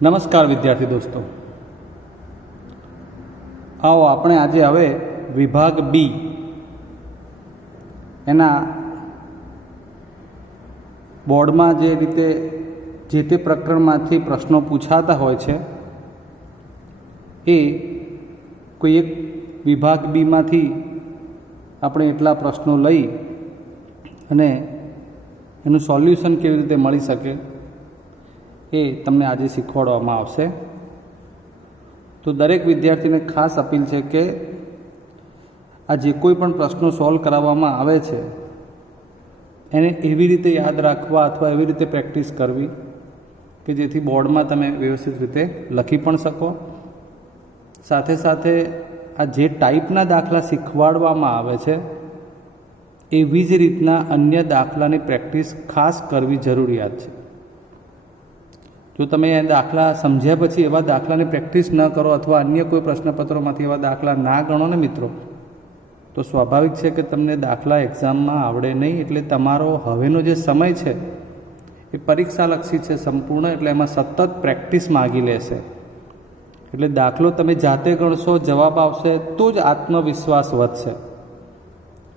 નમસ્કાર વિદ્યાર્થી દોસ્તો, આવો આપણે આજે હવે વિભાગ બી એના બોર્ડમાં જે રીતે જે તે પ્રકરણમાંથી પ્રશ્નો પૂછાતા હોય છે એ કોઈ એક વિભાગ બીમાંથી આપણે એટલા પ્રશ્નો લઈ અને એનું સોલ્યુશન કેવી રીતે મળી શકે એ તમને આજે શીખવાડવામાં આવશે. તો દરેક વિદ્યાર્થીને ખાસ અપીલ છે કે આ જે કોઈ પણ પ્રશ્નો સોલ્વ કરાવવામાં આવે છે એને એવી રીતે યાદ રાખવા અથવા એવી રીતે પ્રેક્ટિસ કરવી કે જેથી બોર્ડમાં તમે વ્યવસ્થિત રીતે લખી પણ શકો. સાથે સાથે આ જે ટાઈપના દાખલા શીખવાડવામાં આવે છે એવી જ રીતના અન્ય દાખલાની પ્રેક્ટિસ ખાસ કરવી જરૂરિયાત છે. જો તમે એ દાખલા સમજ્યા પછી એવા દાખલાની પ્રેક્ટિસ ન કરો અથવા અન્ય કોઈ પ્રશ્નપત્રોમાંથી એવા દાખલા ના ગણો ને મિત્રો, તો સ્વાભાવિક છે કે તમને દાખલા એક્ઝામમાં આવડે નહીં. એટલે તમારો હવેનો જે સમય છે એ પરીક્ષાલક્ષી છે સંપૂર્ણ, એટલે એમાં સતત પ્રેક્ટિસ માગી લેશે. એટલે દાખલો તમે જાતે ગણશો, જવાબ આવશે તો જ આત્મવિશ્વાસ વધશે.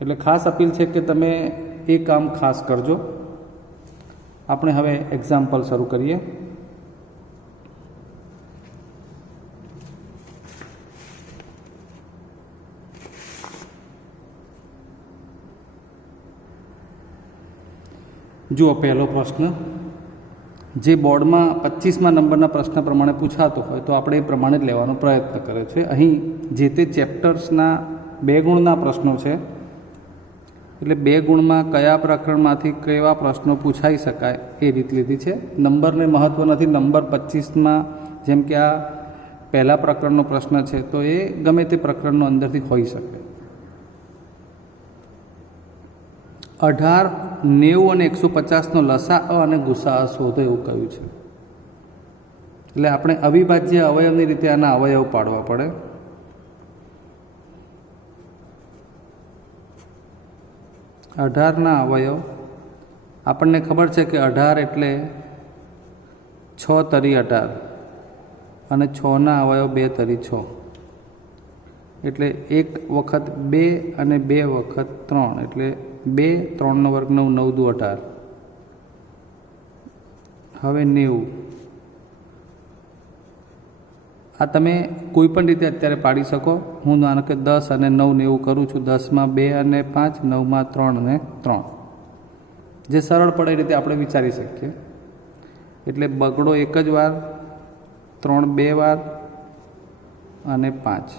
એટલે ખાસ અપીલ છે કે તમે એ કામ ખાસ કરજો. આપણે હવે એક્ઝામ્પલ શરૂ કરીએ. જુઓ, પહેલો પ્રશ્ન જે બોર્ડમાં 25મા નંબરના પ્રશ્ન પ્રમાણે પૂછાતો હોય તો આપણે એ પ્રમાણે જ લેવાનો પ્રયત્ન કર્યો છે. અહીં જે તે ચેપ્ટર્સના 2 ગુણના પ્રશ્નો છે, એટલે 2 ગુણમાં કયા પ્રકરણમાંથી કેવા પ્રશ્નો પૂછાઈ શકાય એ રીત લીધી છે. નંબરને મહત્ત્વ નથી. નંબર 25માં જેમ કે આ પહેલા પ્રકરણનો પ્રશ્ન છે તો એ ગમે તે પ્રકરણનો અંદરથી હોઈ શકે. 18, 90 અને 150નો લસાઅ અને ગુસાઅ શોધો એવું કહ્યું છે. એટલે આપણે અવિભાજ્ય અવયવની રીતે આના અવયવ પાડવા પડે. અઢારના અવયવ આપણને ખબર છે કે 18 એટલે 6 તરી 18 અને 6ના અવયવ 2 તરી 6, એટલે 1 વખત 2 અને 2 વખત 3, એટલે 2, 3 નો વર્ગ 9, 9 દુ 18. હવે 90 આ તમે કોઈ પણ રીતે અત્યારે પાડી શકો. હું માનો કે 10 અને 9 90 કરું છું. 10માં 2 અને 5, 9માં 3 અને 3, જે સરળ પડે એ રીતે આપણે વિચારી શકીએ. એટલે બગડો એક જ વાર, 3 2 વાર અને 5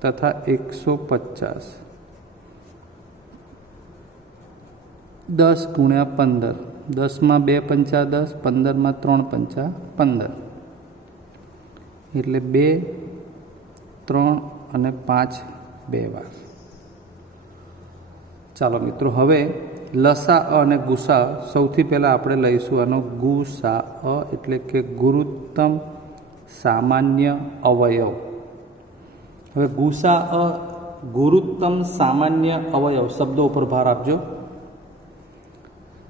તથા 150. 10 ગુણ્યા 15, 10માં 2 પંચા 10, 15માં 3 પંચા 15, એટલે 2, 3 અને 5 2 વાર. ચાલો મિત્રો, હવે લસાઅ અને ગુસાઅ સૌથી પહેલાં આપણે લઈશું આનો ગુસાઅ, એટલે કે ગુરુત્તમ સામાન્ય અવયવ. હવે ગુસાઅ ગુરુત્તમ સામાન્ય અવયવ શબ્દો ઉપર ભાર આપજો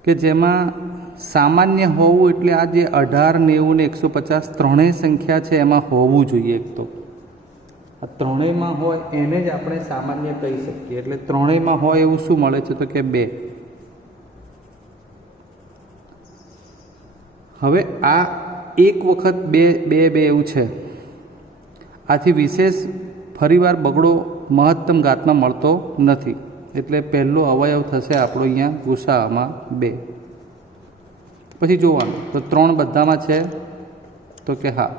કે જેમાં સામાન્ય હોવું એટલે આ જે 18, 90 ને 150 ત્રણેય સંખ્યા છે એમાં હોવું જોઈએ. એક તો આ ત્રણેયમાં હોય એને જ આપણે સામાન્ય કહી શકીએ. એટલે ત્રણેયમાં હોય એવું શું મળે છે તો કે 2. હવે આ એક વખત 2 2 2 એવું છે. આથી વિશેષ ફરીવાર બગડો મહત્તમ ઘાતમાં મળતો નથી. એટલે પહેલો અવયવ થશે આપણો અહીંયા ગુસાઅમાં 2. પછી જોવાનું તો 3 બધામાં છે તો કે હા,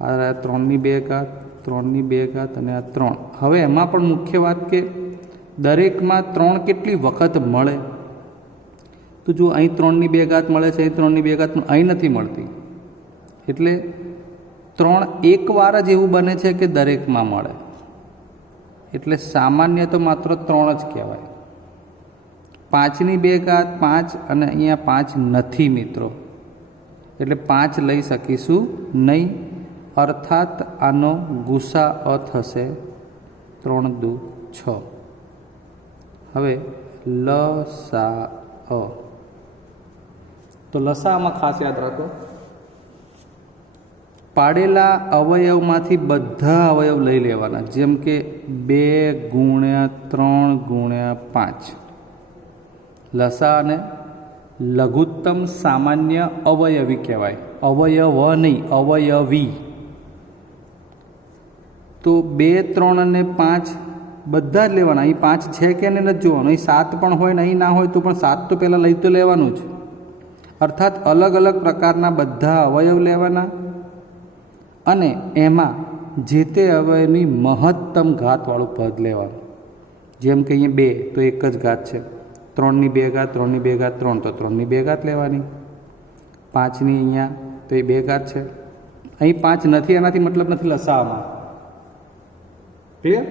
આ 3ની 2 ઘાત, 3ની 2 ઘાત અને આ 3. હવે એમાં પણ મુખ્ય વાત કે દરેકમાં 3 કેટલી વખત મળે. તો જો અહીં 3ની 2 ઘાત મળે છે, અહીં 3ની 2 ઘાત અહીં નથી મળતી. એટલે 3 એક વાર જ એવું બને છે કે દરેકમાં મળે. એટલે સામાન્ય તો માત્ર 3 જ કહેવાય. 5ની 2 ઘાત 5 અને અહીંયા 5 નથી મિત્રો, એટલે 5 લઈ શકીશું નહીં. અર્થાત આનો ગુસાઅ થશે 3 દુ 6. હવે લસાઅ, તો લસાઅમાં ખાસ યાદ રાખો પાડેલા અવયવમાંથી બધા અવયવ લઈ લેવાના, જેમ કે 2 ગુણ્યા 3 ગુણ્યા 5. લસા અને લઘુત્તમ સામાન્ય અવયવી કહેવાય, અવયવ નહીં, અવયવી. તો 2, 3 અને 5 બધા જ લેવાના. અહીં 5 છે કે એને નથી જોવાનું. અહીં 7 પણ હોય ને અહીં ના હોય તો પણ 7 તો પહેલાં લઈ તો લેવાનું જ. અર્થાત અલગ અલગ પ્રકારના બધા અવયવ લેવાના અને એમાં જે તે અવયવની મહત્તમ ઘાતવાળું પદ લેવાનું. જેમ કે અહીંયા 2 તો એક જ ઘાત છે, 3ની 2 ઘાત, 3ની 2 ઘાત 3 તો 3ની 2 ઘાત લેવાની. 5ની અહીંયા તો એ 2 ઘાત છે. અહીં 5 નથી, એનાથી મતલબ નથી લસાઅમાં. ક્લિયર?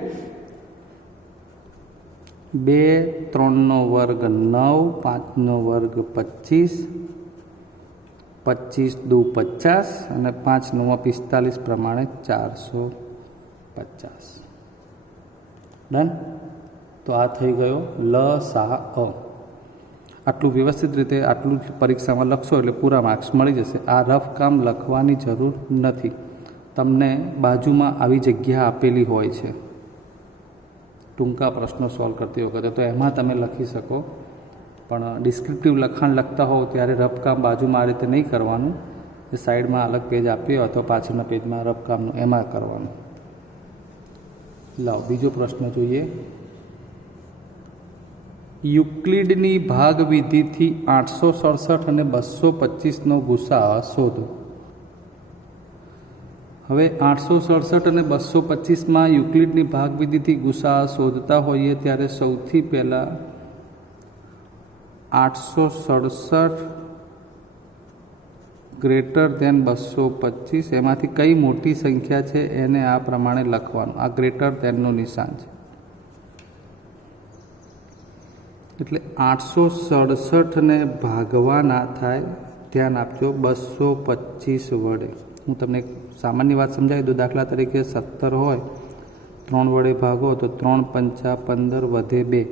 2, 3નો વર્ગ 9, 5નો વર્ગ 25, 25 દુ 50 અને 5 9 45 પ્રમાણે 450. ડન? તો આ થઈ ગયો લસા અ. આટલું વ્યવસ્થિત રીતે આટલું પરીક્ષામાં લખશો એટલે પૂરા માર્ક્સ મળી જશે. આ રફ કામ લખવાની જરૂર નથી, તમને બાજુમાં આવી જગ્યા આપેલી હોય છે ટૂંકા પ્રશ્નો સોલ્વ કરતી વખતે, તો એમાં તમે લખી શકો. પણ ડિસ્ક્રિપ્ટિવ લખાણ લખતા હોવ ત્યારે રફકામ બાજુમાં આ રીતે નહીં કરવાનું, એ સાઈડમાં અલગ પેજ આપ્યો અથવા પાછળના પેજમાં રફકામનું એમાં કરવાનું. લાવ બીજો પ્રશ્ન જોઈએ. યુક્લિડની ભાગવિધિથી 867 અને 225નો ગુસાઅ શોધો. હવે 867 અને 225માં યુક્લિડની ભાગવિધિથી ગુસાઅ શોધતા હોઈએ ત્યારે સૌથી પહેલાં 867 ગ્રેટર ધેન 225 એમાંથી કઈ મોટી સંખ્યા છે એને આ પ્રમાણે લખવાનું. આ ગ્રેટર ધેનનું નિશાન છે એટલે 867ને ભાગવાના થાય. ધ્યાન આપજો 225 વડે. હું તમને એક સામાન્ય વાત સમજાવી દઉં. દાખલા તરીકે 17 હોય, 3 વડે ભાગો તો 3 પંચા 15 વધે 2.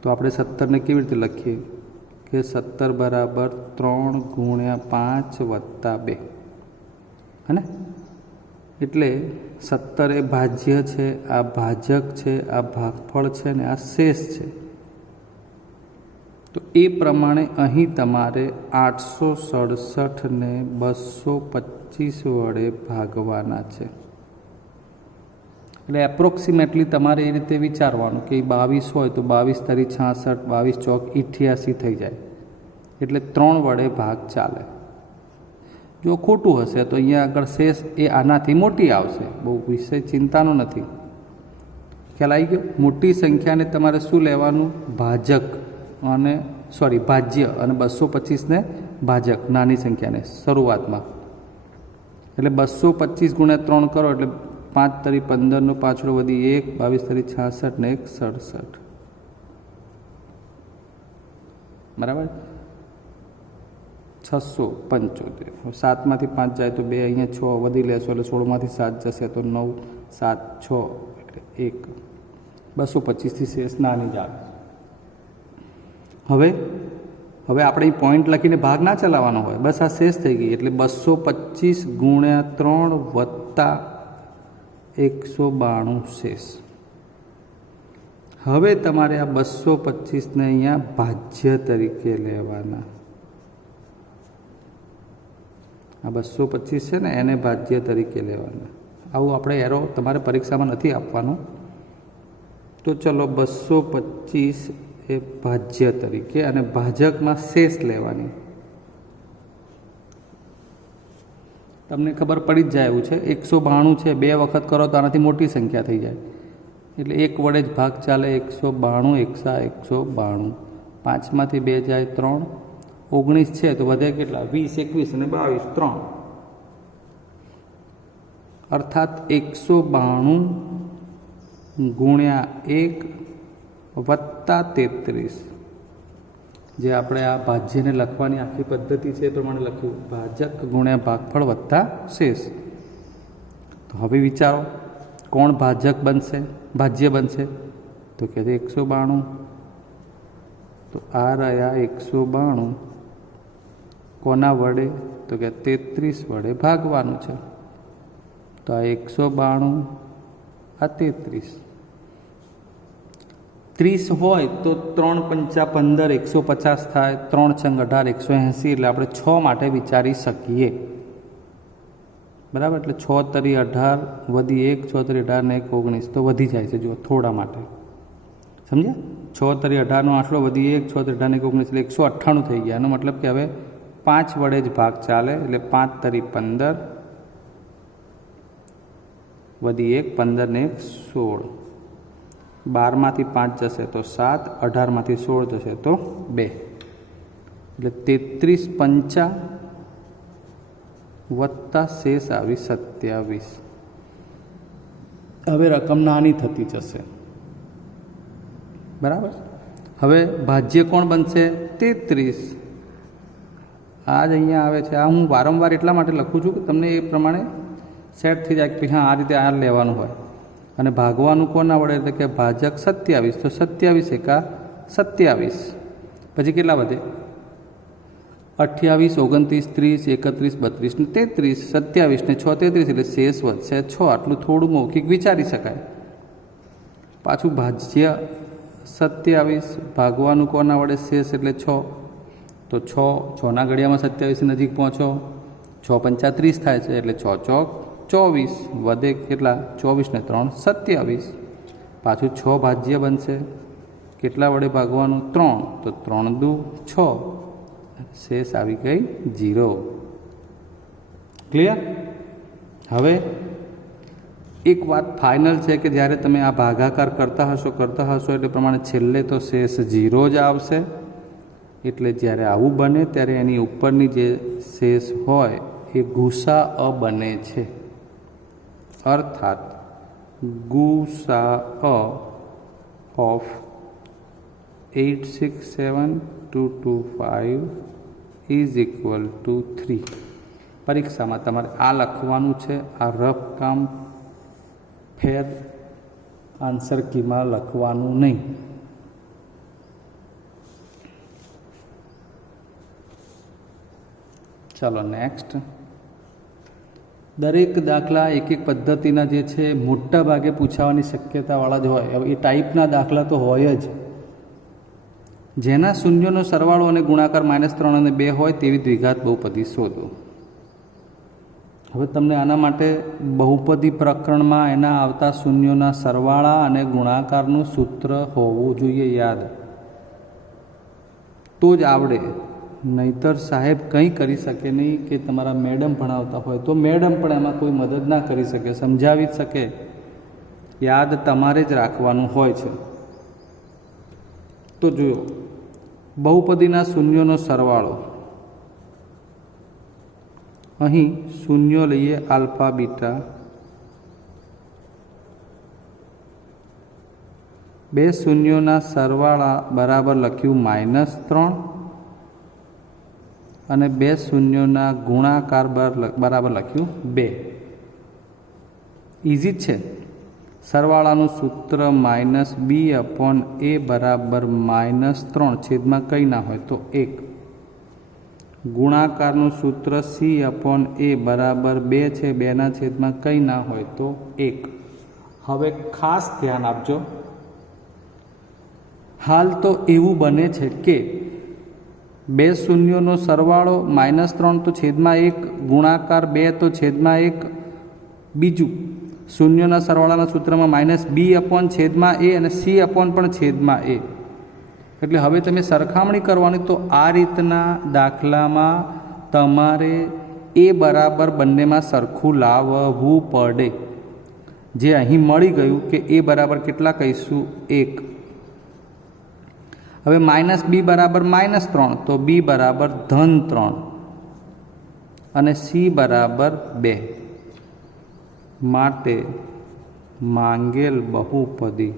તો આપણે 17ને કેવી રીતે લખીએ કે 17 બરાબર 3 ગુણ્યા 5 વત્તા 2, હે ને? એટલે 17 એ ભાજ્ય છે, આ ભાજક છે, આ ભાગફળ છે ને આ શેષ છે. તો એ પ્રમાણે અહીં તમારે 867ને 225 વડે ભાગવાના છે. એટલે એપ્રોક્સિમેટલી તમારે એ રીતે વિચારવાનું કે 22 હોય તો 22 તરી 66, 22 ચોક 88 થઈ જાય. એટલે 3 વડે ભાગ ચાલે. જો ખોટું હશે તો અહીંયા આગળ શેષ એ આનાથી મોટી આવશે. બહુ વિષય ચિંતાનો નથી. ખ્યાલ આવી ગયો? મોટી સંખ્યાને તમારે શું લેવાનું? ભાજક અને ભાજ્ય, અને 225ને ભાજક, નાની સંખ્યાને શરૂઆતમાં. એટલે 225 ગુણ્યા 3 કરો એટલે 5 તરી 15નો 5 વધી 1, 22 તરી 66 ને 1 67. બરાબર? 675. 7માંથી 5 જાય તો 2, અહીંયા 6 વધી લેશો એટલે 16માંથી 7 જશે તો 9, 7, 6 એટલે 1. 225થી શેષ નાની જ આવે. હવે આપણે પોઈન્ટ લખીને ભાગ ના ચલાવવાનો હોય, બસ આ શેષ થઈ ગઈ. એટલે 225 ગુણ્યા 3 વત્તા 192 શેષ. હવે તમારે આ 225ને અહીંયા ભાજ્ય તરીકે લેવાના. આ 225 છે ને એને ભાજ્ય તરીકે લેવાના. આવું આપણે એરો તમારે પરીક્ષામાં નથી આપવાનું. તો ચલો 225 એ ભાજ્ય તરીકે અને ભાજકમાં શેષ લેવાની. તમને ખબર પડી જ જાય એવું છે. 192 છે, 2 વખત કરો તો આનાથી મોટી સંખ્યા થઈ જાય. એટલે 1 વડે જ ભાગ ચાલે. 192 એક્સા 192. 5માંથી 2 જાય 3, 19 છે તો વધે કેટલા? 20, 21 અને 22, 3. અર્થાત 192 ગુણ્યા 1 વત્તા 33. જે આપણે આ ભાજ્યને લખવાની આખી પદ્ધતિ છે એ પ્રમાણે લખ્યું. ભાજક ગુણ્યા ભાગફળ વત્તા શેષ. તો હવે વિચારો કોણ ભાજક બનશે, ભાજ્ય બનશે? તો કહે છે 192. તો આ રહ્યા 192. કોના વડે? તો કે 33 વડે ભાગવાનું છે. તો આ 192, આ 33. 30 હોય તો 3 પંચા 15, 150 થાય. 3 છંગ 18, 180. એટલે આપણે 6 માટે વિચારી શકીએ. બરાબર. એટલે 6 તરી 18 વધી 1, 6 તરી 18 ને 1 19. તો વધી જાય છે. જુઓ, થોડા માટે સમજ્યા. 6 તરી 18નો આંકડો વધી 1, 6 તરી 18 ને 1 19 એટલે 198 થઈ ગયા. એનો મતલબ કે હવે 5 વડે જ ભાગ ચાલે. એટલે 5 તરી 15 વધી 1, 15 ને 1 16. 12માંથી 5 જશે તો 7, 18માંથી 16 જશે તો 2. એટલે 33 પંચા વત્તા શેષ આવી 27. હવે રકમ નાની થતી જશે. બરાબર. હવે ભાજ્ય કોણ બનશે? 33. આ જ અહીંયા આવે છે. આ હું વારંવાર એટલા માટે લખું છું કે તમને એ પ્રમાણે સેટ થઈ જાય કે હા, આ રીતે આ લેવાનું હોય. અને ભાગવાનું કોના વડે? એટલે કે ભાજક 27. તો 27 એકા 27. પછી કેટલા વધે? 28, 29, 30, 31, 32 ને 33. 27 ને 6 33. એટલે શેષ વધશે 6. આટલું થોડું મૌખિક વિચારી શકાય. પાછું ભાજ્ય 27, ભાગવાનું કોના વડે? શેષ એટલે 6. તો 6 ના ઘડિયામાં 27 નજીક પહોંચો. 6 પંચા 30 થાય છે. એટલે 6 ચોક 24. વધે કેટલા? 24 ને 3 27. પાછું 6 ભાજ્ય બનશે. કેટલા વડે ભાગવાનું? 3. તો 3 દુ 6. શેષ આવી ગઈ 0. ક્લિયર? હવે એક વાત ફાઇનલ છે કે જ્યારે તમે આ ભાગાકાર કરતા હશો એટલે પ્રમાણે છેલ્લે તો શેષ 0 જ આવશે. એટલે જ્યારે આવું બને ત્યારે એની ઉપરની જે શેષ હોય એ ગુસા બને છે. અર્થાત ગુસા ઓફ 867225 ઇઝ ઇક્વલ ટુ 3. પરીક્ષામાં તમારે આ લખવાનું છે. આ રફ કામ ફેર આન્સર કીમાં લખવાનું નહીં. ચાલો નેક્સ્ટ. દરેક દાખલા એક પદ્ધતિના જે છે મોટા ભાગે પૂછાવાની શક્યતાવાળા જ હોય. હવે એ ટાઈપના દાખલા તો હોય જ. જેના શૂન્યનો સરવાળો અને ગુણાકાર -3 અને 2 હોય તેવી દ્વિઘાત બહુપદી શોધો. હવે તમને આના માટે બહુપદી પ્રકરણમાં એના આવતા શૂન્યોના સરવાળા અને ગુણાકારનું સૂત્ર હોવું જોઈએ યાદ. તો જ આવડે. નહીતર સાહેબ કંઈ કરી શકે નહીં. કે તમારા મેડમ ભણાવતા હોય તો મેડમ પણ એમાં કોઈ મદદ ના કરી શકે, સમજાવી શકે. યાદ તમારે જ રાખવાનું હોય છે. તો જોયો, બહુપદીના શૂન્યોનો સરવાળો. અહીં શૂન્યો લઈએ આલ્ફા બીટા. 2 શૂન્યોના સરવાળા બરાબર લખ્યું -3 અને 2 શૂન્યોના ગુણાકાર બરાબર લખ્યું 2. ઇઝી જ છે. સરવાળાનું સૂત્ર -b/a બરાબર -3 છેદમાં કંઈ ના હોય તો 1. ગુણાકારનું સૂત્ર c/a બરાબર 2 છે. 2ના છેદમાં કંઈ ના હોય તો 1. હવે ખાસ ધ્યાન આપજો. હાલ તો એવું બને છે કે 2 શૂન્યોનો સરવાળો -3 તો છેદમાં 1, ગુણાકાર 2 તો છેદમાં 1. બીજું, શૂન્યોના સરવાળાના સૂત્રમાં -b/a અને c/ પણ છેદમાં a. એટલે હવે તમે સરખામણી કરવાની તો આ રીતના દાખલામાં તમારે a બરાબર બંનેમાં સરખું લાવવું પડે. જે અહીં મળી ગયું કે a બરાબર કેટલા કહીશું? 1. હવે -b બરાબર -3 તો b બરાબર -3 અને c બરાબર 2. માટે માંગેલ બહુપદી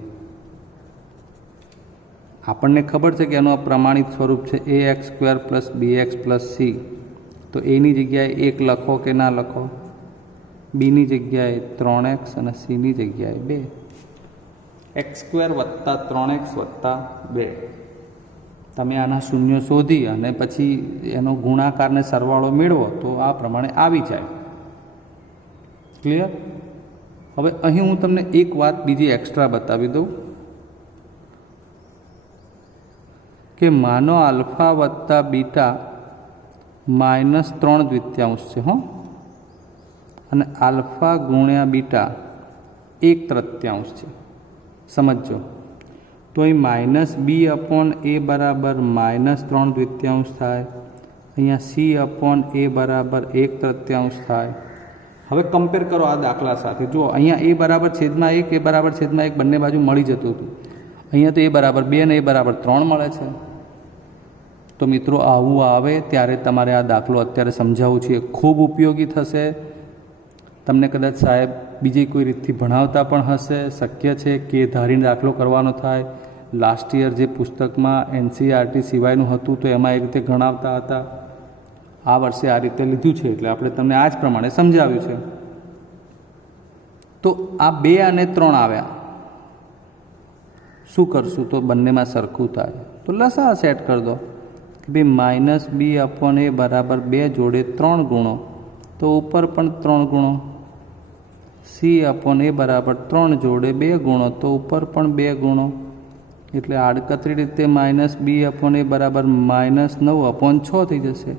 આપણને ખબર છે કે એનું આ પ્રમાણિત સ્વરૂપ છે ax² + bx + c. તો એની જગ્યાએ 1 લખો કે ના લખો? બીની જગ્યાએ 3x અને cની જગ્યાએ 2. x² + 3x + 2. તમે આના શૂન્ય શોધી અને પછી એનો ગુણાકારને સરવાળો મેળવો તો આ પ્રમાણે આવી જાય. ક્લિયર? હવે અહીં હું તમને એક વાત બીજી એક્સ્ટ્રા બતાવી દઉં કે માનો આલ્ફા વત્તા બીટા -3/3 છે હો, અને આલ્ફા ગુણ્યા બીટા 1/3 છે. સમજો તો અહીં -b/a બરાબર -3/3 થાય, અહીંયા c/a બરાબર 1/3 થાય. હવે કમ્પેર કરો આ દાખલા સાથે. જુઓ અહીંયા a બરાબર છેદમાં 1, a બરાબર છેદમાં 1 બંને બાજુ મળી જતું હતું. અહીંયા તો a બરાબર 2 અને a બરાબર 3 મળે છે. તો મિત્રો આવું આવે ત્યારે તમારે આ દાખલો અત્યારે સમજાવવું છે, ખૂબ ઉપયોગી થશે. તમને કદાચ સાહેબ બીજી કોઈ રીતથી ભણાવતા પણ હશે, શક્ય છે કે ધારીને દાખલો કરવાનો થાય. લાસ્ટ યર જે પુસ્તકમાં NCERT સિવાયનું હતું તો એમાં એ રીતે ગણાવતા હતા. આ વર્ષે આ રીતે લીધું છે એટલે આપણે તમને આ જ પ્રમાણે સમજાવ્યું છે. તો આ 2 અને 3 આવ્યા, શું કરશું તો બંનેમાં સરખું થાય તો લસા સેટ કરી દો કે ભાઈ -b/a બરાબર 2 જોડે 3 ગુણો તો ઉપર પણ 3 ગુણો, c/a બરાબર 3 જોડે 2 ગુણો તો ઉપર પણ 2 ગુણો. એટલે આડકતરી રીતે -b/a બરાબર -9/6 થઈ જશે,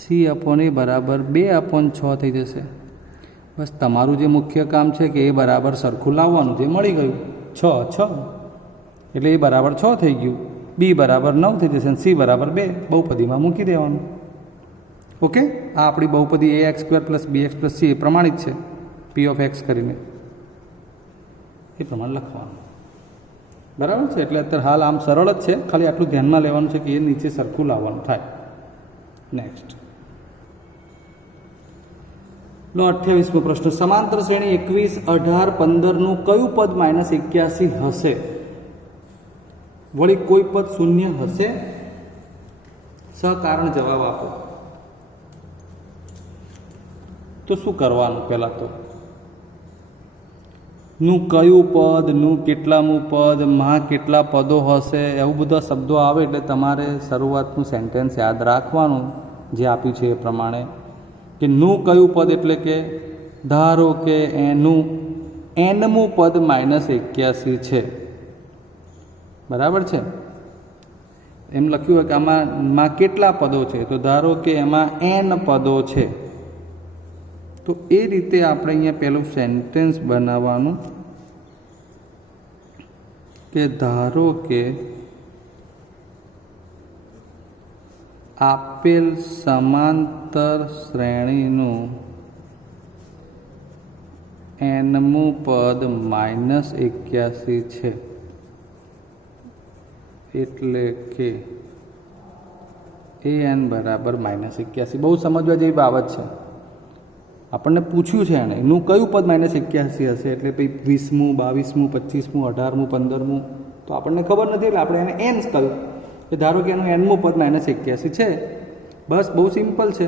c/a બરાબર 2/6 થઈ જશે. બસ તમારું જે મુખ્ય કામ છે કે એ બરાબર સરખું લાવવાનું, જે મળી ગયું 6 એટલે એ બરાબર 6 થઈ ગયું, b બરાબર 9 થઈ જશે અને c બરાબર 2 બહુપદીમાં મૂકી દેવાનું. ઓકે, આ આપણી બહુપદી ax² + bx + c એ પ્રમાણિત છે, p(x) કરીને એ પ્રમાણે લખવાનું. બરાબર છે. એટલે અત્યારે હાલ આમ સરળ જ છે, ખાલી આટલું ધ્યાનમાં લેવાનું છે કે એ નીચે સરખું લાવવાનું થાય. નેક્સ્ટ લો 28મો પ્રશ્ન. સમાંતર શ્રેણી 21, 18, 15નું કયું પદ -81 હશે? વળી કોઈ પદ શૂન્ય હશે? સહકારણ જવાબ આપો. તો શું કરવાનું? પહેલાં તો નું કયું પદ, નું કેટલામું પદ, માં કેટલા પદો હશે, એવું બધા શબ્દો આવે એટલે તમારે શરૂઆતનું સેન્ટેન્સ યાદ રાખવાનું જે આપ્યું છે એ પ્રમાણે. કે નું કયું પદ એટલે કે ધારો કે એનું nમું પદ -81 છે. બરાબર છે. એમ લખ્યું હોય કે આમાં કેટલા પદો છે, તો ધારો કે એમાં n પદો છે. તો એ રીતે આપણે અહીંયા પહેલું સેન્ટેન્સ બનાવવાનું કે ધારો કે આપેલ સમાંતર શ્રેણીનું nમું પદ -81 છે. એટલે કે an બરાબર -81. બહુ સમજવા જેવી બાબત છે. આપણને પૂછ્યું છે એને એનું કયું પદ -81 હશે, એટલે ભાઈ 20મું, 22મું, 25મું, 18મું, 15મું તો આપણને ખબર નથી, એટલે આપણે એને n કહ્યું કે ધારો કે એનું nમું પદ -81 છે. બસ બહુ સિમ્પલ છે.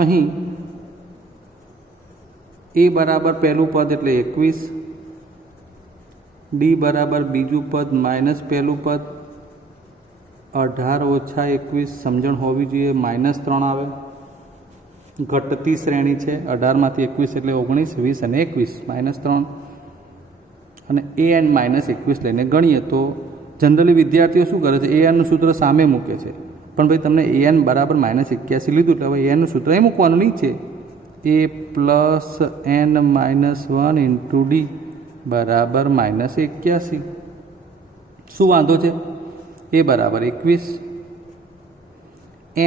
અહીં a બરાબર પહેલું પદ એટલે 21, d બરાબર બીજું પદ માઇનસ પહેલું પદ, 18 - 21 સમજણ હોવી જોઈએ, -3 આવે. ઘટતી શ્રેણી છે, 18માંથી 21 એટલે 19, 20 અને 21 -3. અને an -21 લઈને ગણીએ તો જનરલી વિદ્યાર્થીઓ શું કરે છે, anનું સૂત્ર સામે મૂકે છે. પણ ભાઈ તમને an બરાબર -81 લીધું એટલે હવે anનું સૂત્ર એ મૂકવાનું નીચે, a + n - 1 × d બરાબર -81. શું વાંધો છે? a બરાબર 21,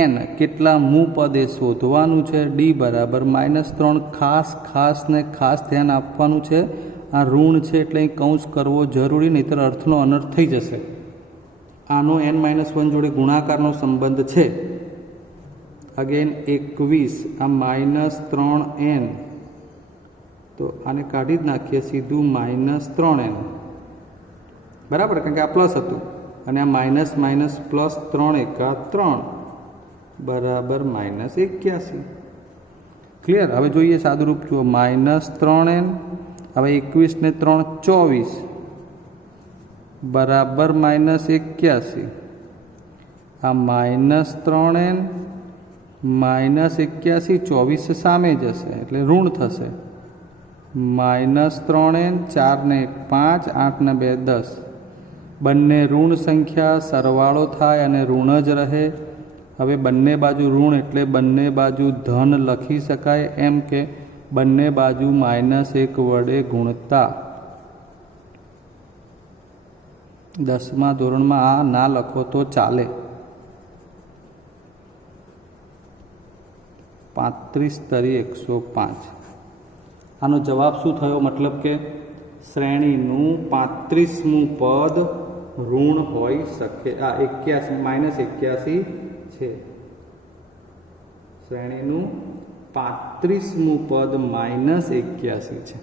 n કેટલા મું પદે શોધવાનું છે, d બરાબર -3. ખાસ ધ્યાન આપવાનું છે, આ ઋણ છે એટલે અહીં કૌંસ કરવો જરૂરી, નહીંતર અર્થનો અનર્થ થઈ જશે. આનો n - 1 જોડે ગુણાકારનો સંબંધ છે. અગેન 21, આ -3n, તો આને કાઢી જ નાખીએ સીધું -3n. બરાબર, કારણ કે આ પ્લસ હતું અને આ માઇનસ +3 × 3 બરાબર -81. ક્લિયર? હવે જોઈએ સાદુરૂપ. જુઓ -3n, હવે 21 ને 3 24 બરાબર -81. આ -3n -81, 24 સામે જશે એટલે ઋણ થશે. -3n, 4 ને 1 5, 8 ને 2 10. બંને ઋણ સંખ્યા, સરવાળો થાય અને ઋણ જ રહે. હવે બંને બાજુ ઋણ એટલે બંને બાજુ ધન લખી શકાય એમ કે બંને બાજુ -1 વડે ગુણતા. 10મા ધોરણમાં આ ના લખો તો ચાલે. 35 તરી 105. આનો જવાબ શું થયો? મતલબ કે શ્રેણીનું 35મું પદ ઋણ હોઈ શકે. આ 81 છે. શ્રેણીનું 35મું પદ -81 છે.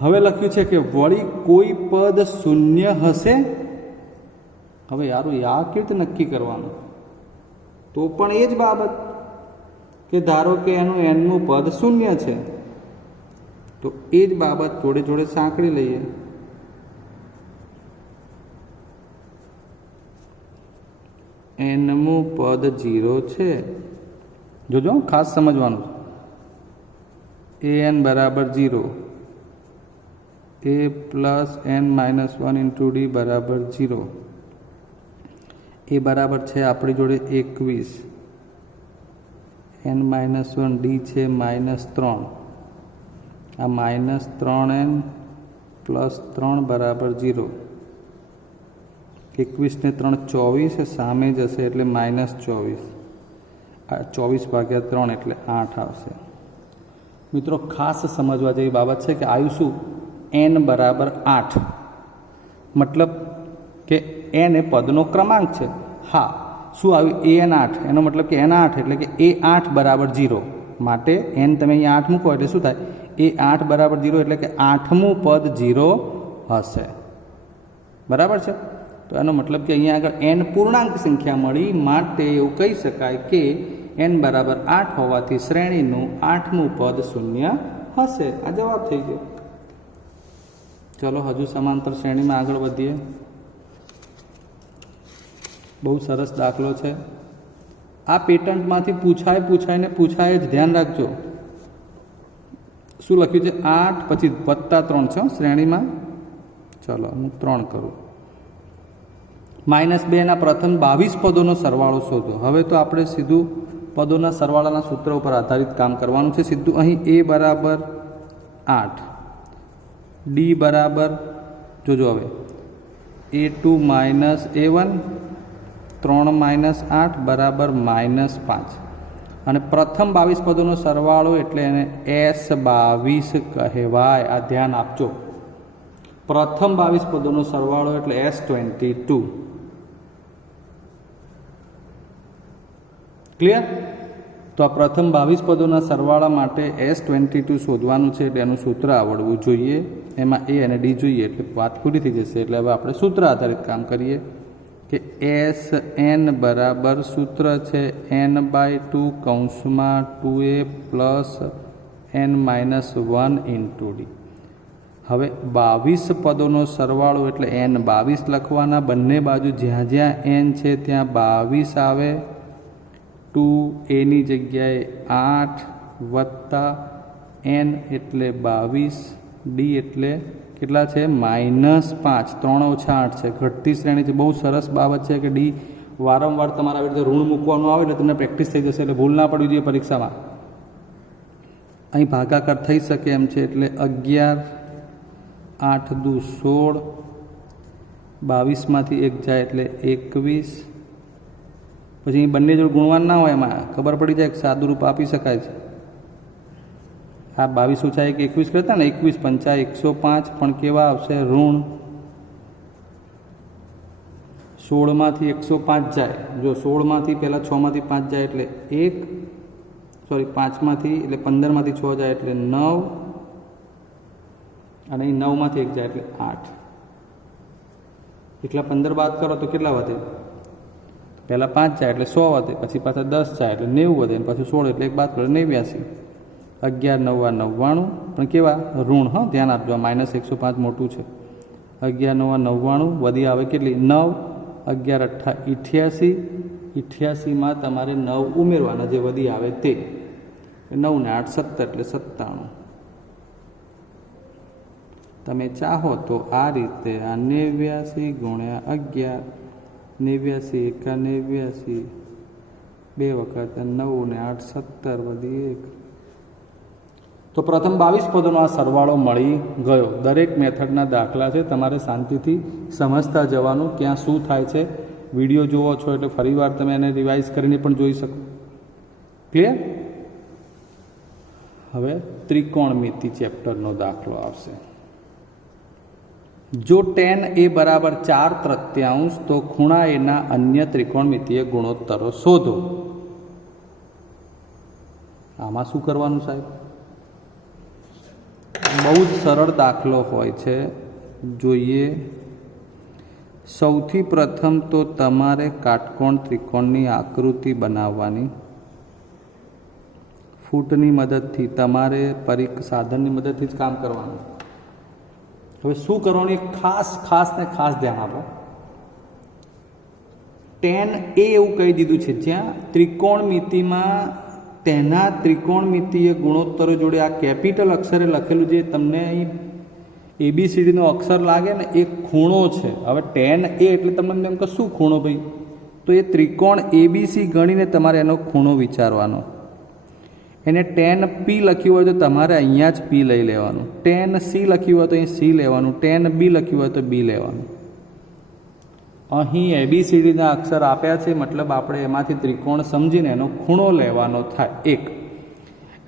હવે લખ્યું છે કે વળી કોઈ પદ શૂન્ય હશે. હવે યારું આ કેવી રીતે નક્કી કરવાનું? તો પણ એ જ બાબત કે ધારો કે એનું nમું પદ શૂન્ય છે, તો એ જ બાબત જોડે જોડે સાંકળી લઈએ. nમું પદ 0 છે. જોજો ખાસ સમજવાનું. an બરાબર 0, a plus n-1 into d બરાબર 0. એ બરાબર છે આપણી જોડે 21, n-1 d છે -3. આ -3n પ્લસ 3 બરાબર 0. 21 ને 3 24, સામે જશે એટલે -24. 24/3 એટલે 8 આવશે. મિત્રો ખાસ સમજવા જેવી બાબત છે કે આવ્યું શું? n બરાબર 8. મતલબ કે n એ પદનો ક્રમાંક છે. હા, શું આવ્યું? an8. એનો મતલબ કે n8 એટલે કે a8 બરાબર 0. માટે n તમે અહીંયા 8 મૂકો એટલે શું થાય? a8 બરાબર 0 એટલે કે 8મું પદ 0 હશે. બરાબર છે? તો એનો મતલબ કે અહીંયા આગળ n પૂર્ણાંક સંખ્યા મળી, માટે એવું કહી શકાય કે n બરાબર 8 હોવાથી શ્રેણીનું 8મું પદ શૂન્ય હશે. આ જવાબ થઈ ગયો. ચલો હજુ સમાંતર શ્રેણીમાં આગળ વધીએ. બહુ સરસ દાખલો છે. આ પેટન્ટમાંથી પૂછાય જ. ધ્યાન રાખજો. શું લખ્યું છે? 8 પછી +3 છે શ્રેણીમાં. ચલો હું 3 કરું. -2ના પ્રથમ 22 પદોનો સરવાળો શોધો. હવે તો આપણે સીધું પદોના સરવાળાના સૂત્ર ઉપર આધારિત કામ કરવાનું છે. સીધું અહીં a બરાબર 8, d બરાબર, જોજો હવે a2 - a1, 3 - 8 બરાબર -5. અને પ્રથમ 22 પદોનો સરવાળો એટલે એને S22 કહેવાય. આ ધ્યાન આપજો. પ્રથમ 22 પદોનો સરવાળો એટલે S22. ક્લિયર? તો આ પ્રથમ 22 પદોના સરવાળા માટે S22 શોધવાનું છે, એટલે એનું સૂત્ર આવડવું જોઈએ. એમાં a અને d જોઈએ એટલે વાત પૂરી થઈ જશે. એટલે હવે આપણે સૂત્ર આધારિત કામ કરીએ કે Sn બરાબર સૂત્ર છે n/2 કૌંસમાં 2a plus n-1 into d. હવે 22 પદોનો સરવાળો એટલે n22 લખવાના. બંને બાજુ જ્યાં જ્યાં n છે ત્યાં 22 આવે. 2a ની જગ્યાએ 8 વત્તા n એટલે 22, d એટલે કેટલા છે? -5. 3 - 8 છે. ઘટતી શ્રેણી છે. બહુ સરસ બાબત છે કે d વારંવાર તમારે આવી રીતે ઋણ મૂકવાનું આવે એટલે તમને પ્રેક્ટિસ થઈ જશે. એટલે ભૂલ ના પડવી જોઈએ પરીક્ષામાં. અહીં ભાગાકાર થઈ શકે એમ છે. એટલે 11, 8 દુ 16, 22માંથી 1 જાય એટલે 21. પછી બંને જોડે ગુણવાન ના હોય, એમાં ખબર પડી જાય કે સાદું રૂપ આપી શકાય છે. આ 22 ઓછા 1 21 કરતા ને 21 × 5 105, પણ કેવા આવશે? ઋણ. 16માંથી 105 જાય. જો 16માંથી પહેલાં 6માંથી 5 જાય એટલે 5માંથી એટલે 15માંથી 6 જાય એટલે 9, અને અહીં 9માંથી 1 જાય એટલે 8. એકલા 15 બાદ કરો તો કેટલા વધે? પહેલાં 5 જાય એટલે 100 વધે, પછી પાછા 10 જાય એટલે 90 વધે, અને પાછું 16 એટલે 1 બાદ કરો 89. 11 9 99, પણ કેવા? ઋણ. હા, ધ્યાન આપજો. -105 મોટું છે. 11 9 99 વધી આવે કેટલી? 9. 11 8 88. 88માં તમારે 9 ઉમેરવાના, જે વધી આવે તે. 9 ને 8 17 એટલે 97. તમે ચાહો તો આ રીતે આ 89 ગુણ્યા 11, 89 એકા 89, 2 વખત 9 ને 8 17 વધી 1. તો પ્રથમ 22 પદોનો આ સરવાળો મળી ગયો. દરેક મેથડના દાખલા છે, તમારે શાંતિથી સમજતા જવાનું ક્યાં શું થાય છે. વિડીયો જુઓ છો એટલે ફરીવાર તમે એને રિવાઇઝ કરીને પણ જોઈ શકો. ક્લિયર? હવે ત્રિકોણમિતિ ચેપ્ટરનો દાખલો આવશે. જો tan a બરાબર 4/3 તો ખૂણા એના અન્ય ત્રિકોણમિતિય ગુણોત્તરો શોધો. આમાં શું કરવાનું સાહેબ? બહુ જ સરળ દાખલો હોય છે. જોઈએ, સૌથી પ્રથમ તો તમારે કાટકોણ ત્રિકોણની આકૃતિ બનાવવાની. ફૂટની મદદથી તમારે સાધનની મદદથી જ કામ કરવાનું. હવે શું કરવાનું એ ખાસ ધ્યાન આપો. tan a એવું કહી દીધું છે, જ્યાં ત્રિકોણમિતિમાં તેના ત્રિકોણમિતિય ગુણોત્તરો જોડે આ કેપિટલ અક્ષરે લખેલું જે તમને અહીં ABCDનો અક્ષર લાગે ને એ ખૂણો છે. હવે tan a એટલે તમને એમ કે શું ખૂણો ભાઈ? તો એ ત્રિકોણ ABC ગણીને તમારે એનો ખૂણો વિચારવાનો. એને tan P લખ્યું હોય તો તમારે અહીંયા જ P લઈ લેવાનું. tan C લખ્યું હોય તો અહીં C લેવાનું. tan B લખ્યું હોય તો B લેવાનું. અહીં ABCDના અક્ષર આપ્યા છે, મતલબ આપણે એમાંથી ત્રિકોણ સમજીને એનો ખૂણો લેવાનો થાય. 1.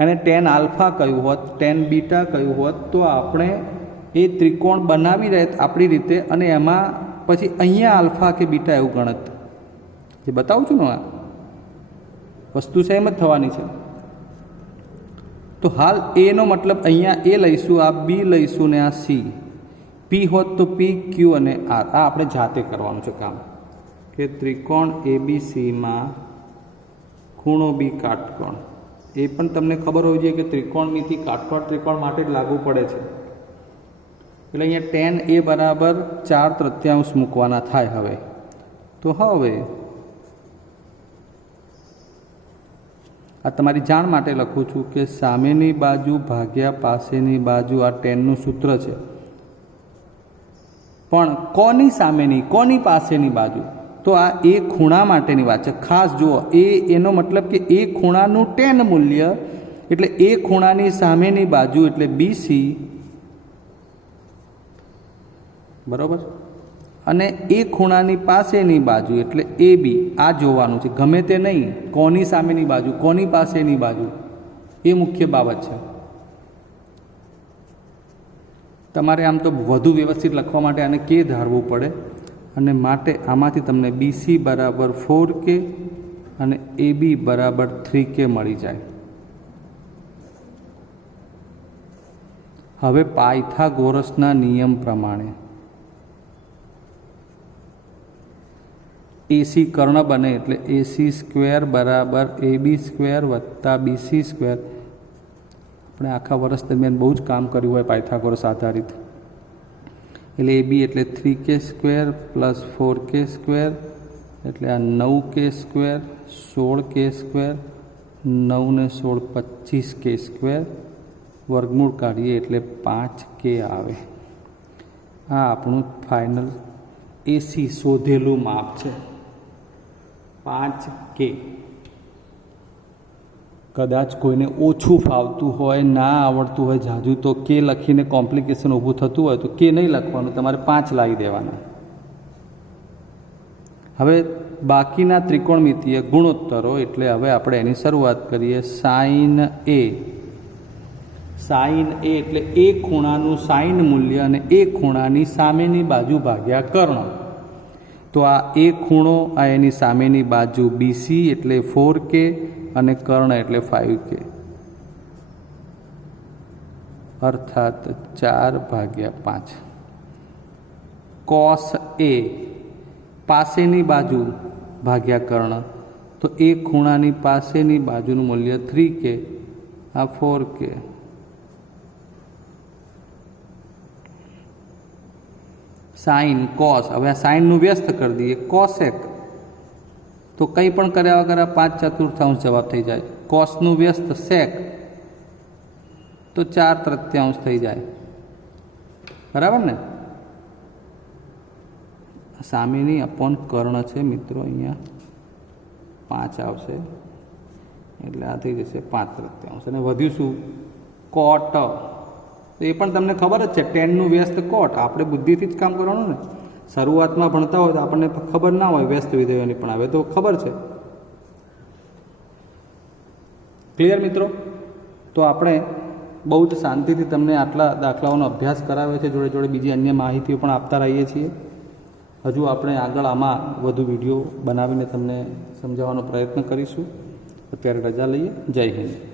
અને tan આલ્ફા કહ્યું હોત, tan બીટા કહ્યું હોત તો આપણે એ ત્રિકોણ બનાવી રહે આપણી રીતે, અને એમાં પછી અહીંયા આલ્ફા કે બીટા એવું ગણત જે બતાવું છું ને, આ વસ્તુ સેમ જ થવાની છે. તો હાલ એનો મતલબ અહીંયા એ લઈશું, આ B લઈશું ને આ C. P હોત તો P, Q અને R. આ આપણે જાતે કરવાનું છે કામ, કે ત્રિકોણ ABCમાં ખૂણો B કાટકોણ. એ પણ તમને ખબર હોવી જોઈએ કે ત્રિકોણમિતિ કાટકોણ ત્રિકોણ માટે જ લાગુ પડે છે. એટલે અહીંયા tan a બરાબર 4/3 મૂકવાના થાય. હવે તો હવે આ તમારી જાણ માટે લખું છું કે સામેની બાજુ ભાગ્યા પાસેની બાજુ, આ tanનું સૂત્ર છે. પણ કોની સામેની, કોની પાસેની બાજુ? તો આ એ ખૂણા માટેની વાત છે. ખાસ જુઓ, એનો મતલબ કે એ ખૂણાનું tan મૂલ્ય એટલે એ ખૂણાની સામેની બાજુ એટલે BC, બરાબર, અને એ ખૂણાની પાસેની બાજુ એટલે AB. આ જોવાનું છે, ગમે તે નહીં. કોની સામેની બાજુ, કોની પાસેની બાજુ, એ મુખ્ય બાબત છે. તમારે આમ તો વધુ વ્યવસ્થિત લખવા માટે આને K ધારવું પડે, અને માટે આમાંથી તમને BC બરાબર 4K અને AB બરાબર 3K મળી જાય. હવે પાયથાગોરસના નિયમ પ્રમાણે AC કર્ણ બને એટલે AC² બરાબર AB² વત્તા BC². આપણે આખા વર્ષ દરમિયાન બહુ જ કામ કર્યું હોય પાયથાગોરસ આધારિત. એટલે AB એટલે 3K² પ્લસ 4K² એટલે આ 9K², 16K², 9 ને 16 25K². વર્ગમૂળ કાઢીએ એટલે 5K આવે. આ આપણું ફાઇનલ AC શોધેલું માપ છે, 5K. કદાચ કોઈને ઓછું ફાવતું હોય, ના આવડતું હોય જાજુ, તો K લખીને કોમ્પ્લિકેશન ઊભું થતું હોય તો K નહીં લખવાનું, તમારે 5 લાવી દેવાના. હવે બાકીના ત્રિકોણમિતિય ગુણોત્તરો, એટલે હવે આપણે એની શરૂઆત કરીએ. sin A. sin A એટલે એ ખૂણાનું સાઇન મૂલ્ય અને એ ખૂણાની સામેની બાજુ ભાગ્યા કર્ણ. તો આ એ ખૂણો, આ એની સામેની બાજુ BC એટલે 4K અને કર્ણ એટલે 5K, અર્થાત 4/5. cos A પાસેની બાજુ ભાગ્યા કર્ણ, તો એ ખૂણાની પાસેની બાજુનું મૂલ્ય 3K, આ 4K. સાઇન કોસ, હવે આ સાઇનનું વ્યસ્ત કરી દઈએ. કોસેક તો કંઈ પણ કર્યા વગર 5/4 જવાબ થઈ જાય. કોસનું વ્યસ્ત સેક તો 4/3 થઈ જાય. બરાબર ને? સામેની અપોન કર્ણ છે મિત્રો, અહીંયા 5 આવશે એટલે આ થઈ જશે 5/3 અને વધ્યું શું? કોટ. તો એ પણ તમને ખબર જ છે, ટેનનું વ્યસ્ત કોટ. આપણે બુદ્ધિથી જ કામ કરવાનું ને. શરૂઆતમાં ભણતા હોય તો આપણને ખબર ના હોય વ્યસ્ત વિધેયોની, પણ હવે તો ખબર છે. ક્લિયર મિત્રો? તો આપણે બહુ જ શાંતિથી તમને આટલા દાખલાઓનો અભ્યાસ કરાવે છે, જોડે જોડે બીજી અન્ય માહિતીઓ પણ આપતા રહીએ છીએ. હજુ આપણે આગળ આમાં વધુ વિડીયો બનાવીને તમને સમજાવવાનો પ્રયત્ન કરીશું. અત્યારે રજા લઈએ. જય હિન્દ.